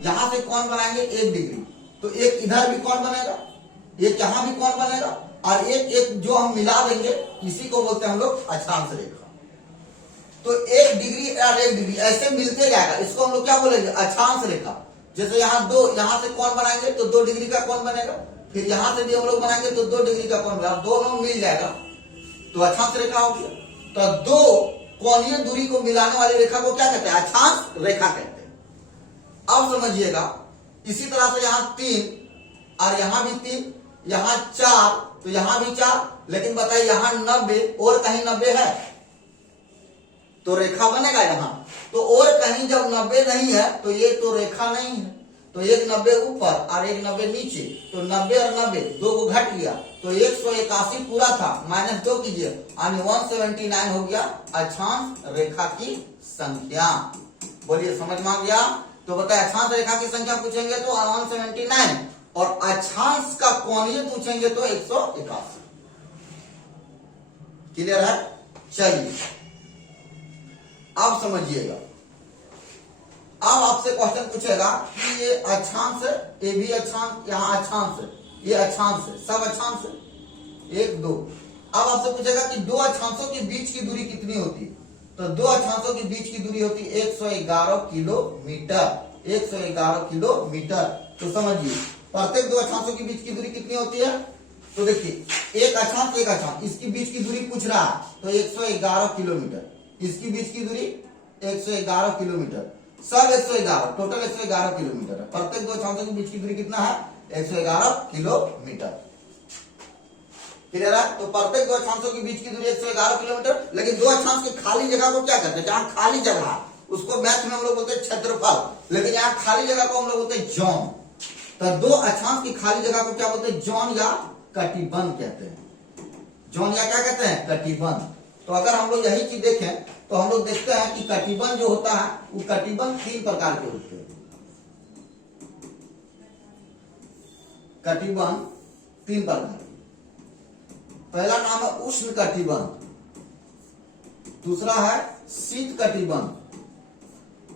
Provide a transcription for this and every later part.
यहां से कौन बनाएंगे 1 डिग्री, तो एक इधर भी कौन बनेगा, एक यहां भी कौन बनेगा, और एक जो हम मिला देंगे इसी को बोलते हैं हम लोग अक्षांश रेखा। तो 1 डिग्री और 1 डिग्री ऐसे मिलते जाएगा, इसको हम लोग क्या बोलेंगे अक्षांश रेखा। जैसे यहाँ दो, यहां से कौन बनाएंगे तो 2 डिग्री का कौन बनेगा, फिर यहां से भी हम लोग बनाएंगे तो 2 डिग्री का कौन बनेगा, दोनों मिल जाएगा तो अक्षांश रेखा हो गया। तो दो कोणीय दूरी को मिलाने वाली रेखा को क्या कहते हैं, अक्षांश रेखा कहते हैं। अब समझिएगा, इसी तरह से यहाँ 3 और यहाँ भी 3, यहाँ 4, तो यहाँ भी 4, लेकिन बताइए यहाँ 90 और कहीं 90 है तो रेखा बनेगा यहाँ, तो और कहीं जब 90 नहीं है तो ये तो रेखा नहीं है, तो एक 90 ऊपर और एक 90 नीचे, तो 90 और 90 दो को घट गया तो 181 पूरा था, -2 कीजिए यानी 179 हो गया अक्षांश रेखा की संख्या। बोलिए समझ में आ गया। तो बताए अक्षांश रेखा की संख्या पूछेंगे तो 179 और अक्षांश का कोणीय पूछेंगे तो 181। क्लियर है। चलिए अब समझिएगा, अब आपसे क्वेश्चन पूछेगा कि ये अक्षांश है, ये भी अक्षांश, यहाँ अक्षांश है, ये अक्षांश है, सब अक्षांश है 1 2। अब आपसे पूछेगा कि दो अक्षांशों के बीच की दूरी कितनी होती है, तो दो अक्षांशों के बीच की दूरी होती है 111 किलोमीटर, 111 किलोमीटर। तो समझिए प्रत्येक दो अक्षांशों के बीच की दूरी कितनी होती है, तो देखिए एक अक्षांश एक अक्षांश, इसकी बीच की दूरी पूछ रहा है तो 111 किलोमीटर, इसकी बीच की दूरी 111 किलोमीटर, सब 111, टोटल 111 किलोमीटर है। प्रत्येक दो अक्षांशों के बीच की दूरी कितना है 111 किलोमीटर। क्लियर है। तो प्रत्येक दो अक्षांशों के बीच की दूरी 111 किलोमीटर, लेकिन दो अक्षांश की खाली जगह को क्या कहते हैं, जहां खाली जगह है उसको मैथ में हम लोग बोलते हैं क्षेत्रफल, लेकिन यहाँ खाली जगह को हम लोग बोलते हैं जोन। तो दो अक्षांश की खाली जगह को क्या बोलते हैं, जोन या कटिबंध कहते हैं। जोन या क्या कहते हैं, कटिबंध। तो अगर हम लोग यही चीज देखें तो हम लोग देखते हैं कि कटिबंध जो होता है वो कटिबंध 3 प्रकार के होते हैं। कटिबंध 3 प्रकार। पहला नाम है उष्ण कटिबंध, दूसरा है शीत कटिबंध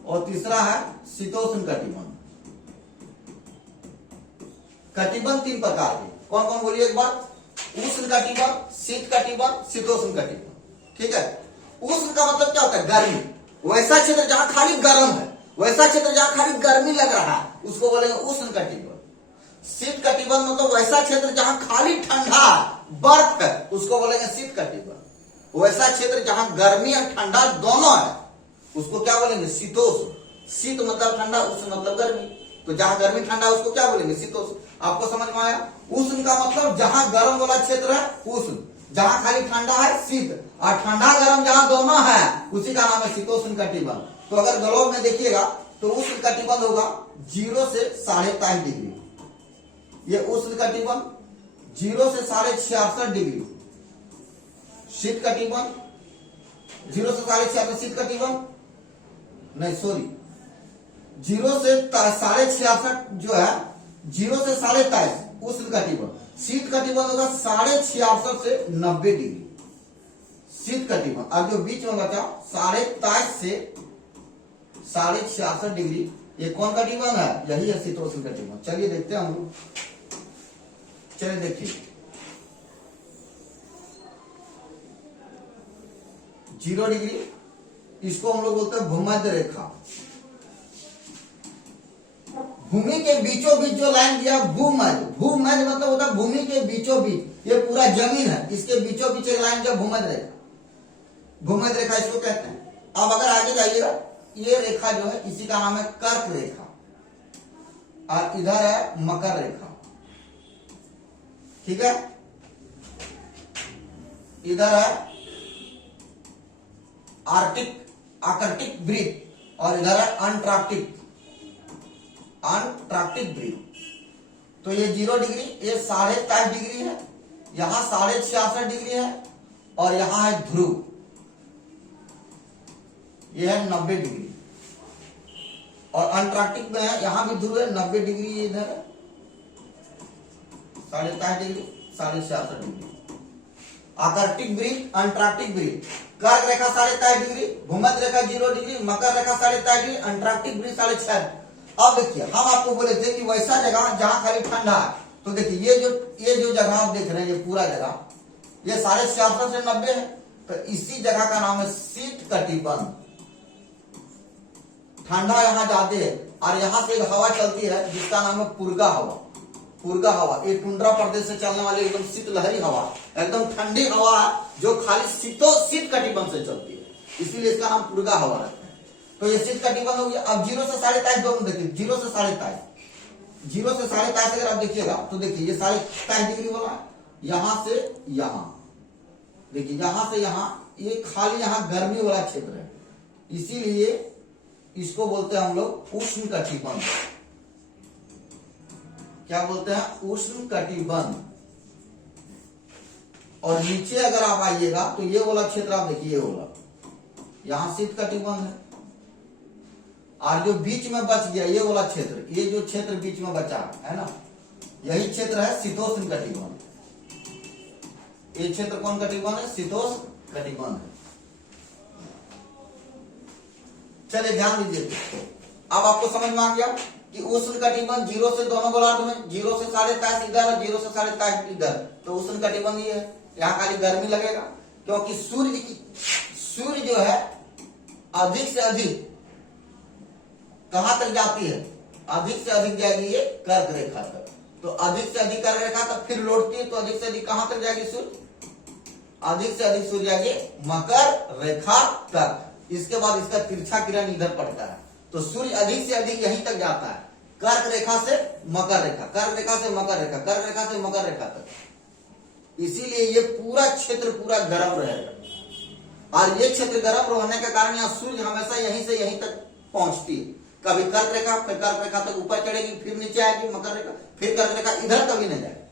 और तीसरा है शीतोष्ण कटिबंध। कटिबंध 3 प्रकार के कौन कौन बोलिए एक बार, उष्ण कटिबंध, शीत कटिबंध, शीतोष्ण कटिबंध। ठीक है। उष्ण का मतलब क्या होता है, गर्मी, वैसा क्षेत्र जहां खाली गर्म है, वैसा क्षेत्र जहां खाली गर्मी लग रहा है उसको बोलेंगे उष्ण कटिबंध। शीत कटिबंध मतलब वैसा क्षेत्र जहां खाली ठंडा बर्फ है उसको बोलेंगे शीत कटिबंध। वैसा क्षेत्र जहां गर्मी और ठंडा दोनों है उसको क्या बोलेंगे, शीतोष्ण। शीत मतलब ठंडा, उष्ण मतलब गर्मी, तो जहां गर्मी ठंडा उसको क्या बोलेंगे, शीतोष्ण। आपको समझ में आया। उष्ण का मतलब जहां गर्म वाला क्षेत्र है उष्ण, जहां खाली ठंडा है शीत, और ठंडा गर्म जहां दोनों है उसी का नाम है शीतोष्ण कटिबंध। तो अगर ग्लोब में देखिएगा तो उष्ण कटिबंध होगा 0 से 23.5 डिग्री, ये उष्ण कटिबंध 0 से 66.5 डिग्री। शीत कटिबंध 0 से 66.5 शीत कटिबंध नहीं, सॉरी 0 से 66.5 जो है 0 से 23.5 उष्ण कटिबंध। शीत कटिबंध होगा 66.5 से 90 डिग्री शीत कटिबंध, और जो बीच में बचा 23.5 से 66.5 डिग्री ये कौन कटिबंध है, यही है शीतोष्ण कटिबंध। चलिए देखते हैं हम लोग। चलिए देखिए 0 डिग्री, इसको हम लोग बोलते हैं भूमध्य रेखा। भूमि के बीचों बीच जो लाइन दिया भूमध्य, भूमध्य मतलब होता है भूमि के बीचों बीच, ये पूरा जमीन है, इसके बीचों बीच एक लाइन दिया भूमध्य रेखा, भूमध्य रेखा इसको कहते हैं। अब अगर आगे जाइएगा ये रेखा जो है इसी का नाम है कर्क रेखा, और इधर है मकर रेखा। ठीक है। इधर है आर्कटिक वृत्त और इधर है अंटार्कटिक वृत्त। तो ये 0 डिग्री, ये 23.5 डिग्री है, यहां 66.5 डिग्री है, और यहां है ध्रुव, ये है 90 डिग्री, और अंटार्कटिक में है, यहां भी ध्रुव है 90 डिग्री, इधर है 23.5 डिग्री 66.5 डिग्री। आर्कटिक वृत्त, अंटार्कटिक वृत्त, कर्क रेखा 23.5 डिग्री, भूमध्य रेखा 0 डिग्री, मकर रेखा 23.5 डिग्री, अंटार्कटिक वृत्त 6.5। अब देखिए हम आपको बोले थे कि वैसा जगह जहां खाली ठंडा है, तो देखिए ये जो जगह आप देख रहे हैं, ये पूरा जगह, ये 66.5 से 90 है, तो इसी जगह का नाम है शीत कटिबंध। ठंडा यहाँ ज्यादा है, और यहाँ से एक हवा चलती है जिसका नाम है पुरगा हवा। पुरगा हवा ये टुंड्रा प्रदेश से चलने वाली एकदम शीतलहरी हवा, एकदम ठंडी हवा है जो खाली शीत कटिबंध से चलती है, इसीलिए इसका नाम पुरगा हवा है। तो ये शीत कटिबंध हो गया। अब 0 से 23.5 दोनों देखिए, 0 से 23.5, 0 से 23.5 अगर आप देखिएगा तो देखिए ये 23.5 डिग्री वाला है, यहां से यहां, देखिए यहां से यहां, ये खाली यहां गर्मी वाला क्षेत्र है, इसीलिए इसको बोलते हैं हम लोग उष्ण कटिबंध। क्या बोलते हैं? उष्ण कटिबंध। और नीचे अगर आप आइएगा तो ये वाला क्षेत्र आप देखिए, ये वाला यहां शीत कटिबंध है, और जो बीच में बच गया ये वाला क्षेत्र, ये जो क्षेत्र बीच में बचा है ना, यही क्षेत्र है शीतोष्ण कटिबंध। ये क्षेत्र कौन कटिबंध है? शीतोष्ण कटिबंध है। चलिए ध्यान दीजिए, अब आपको समझ में आ गया कि उष्ण कटिबंध 0 से दोनों गोलार्ध में, 0 से 23.5 इधर और 0 से 23.5 इधर, तो उष्ण कटिबंध ये है, यहाँ खाली गर्मी लगेगा, क्योंकि सूर्य जो है अधिक से अधिक कहां तक जाती है? अधिक से अधिक जाएगी ये कर्क रेखा तक। तो अधिक से अधिक कर्क रेखा तक फिर लौटती है, तो अधिक से अधिक कहां तक जाएगी सूर्य? अधिक से अधिक सूर्य जाएगी मकर रेखा तक। इसके बाद इसका तिरछा किरण इधर पड़ता है, तो सूर्य अधिक से अधिक यहीं तक जाता है, कर्क रेखा से मकर रेखा, कर्क रेखा से मकर रेखा, कर्क रेखा से मकर रेखा तक। इसीलिए ये पूरा क्षेत्र पूरा गर्म रहेगा, और ये क्षेत्र गर्म रहने के कारण यहाँ सूर्य हमेशा यहीं से यहीं तक पहुंचती है। कभी कर्क रेखा, फिर कर्क रेखा तक ऊपर चढ़ेगी, फिर नीचे आएगी मकर रेखा, फिर कर्क रेखा, इधर कभी नहीं जाएगी।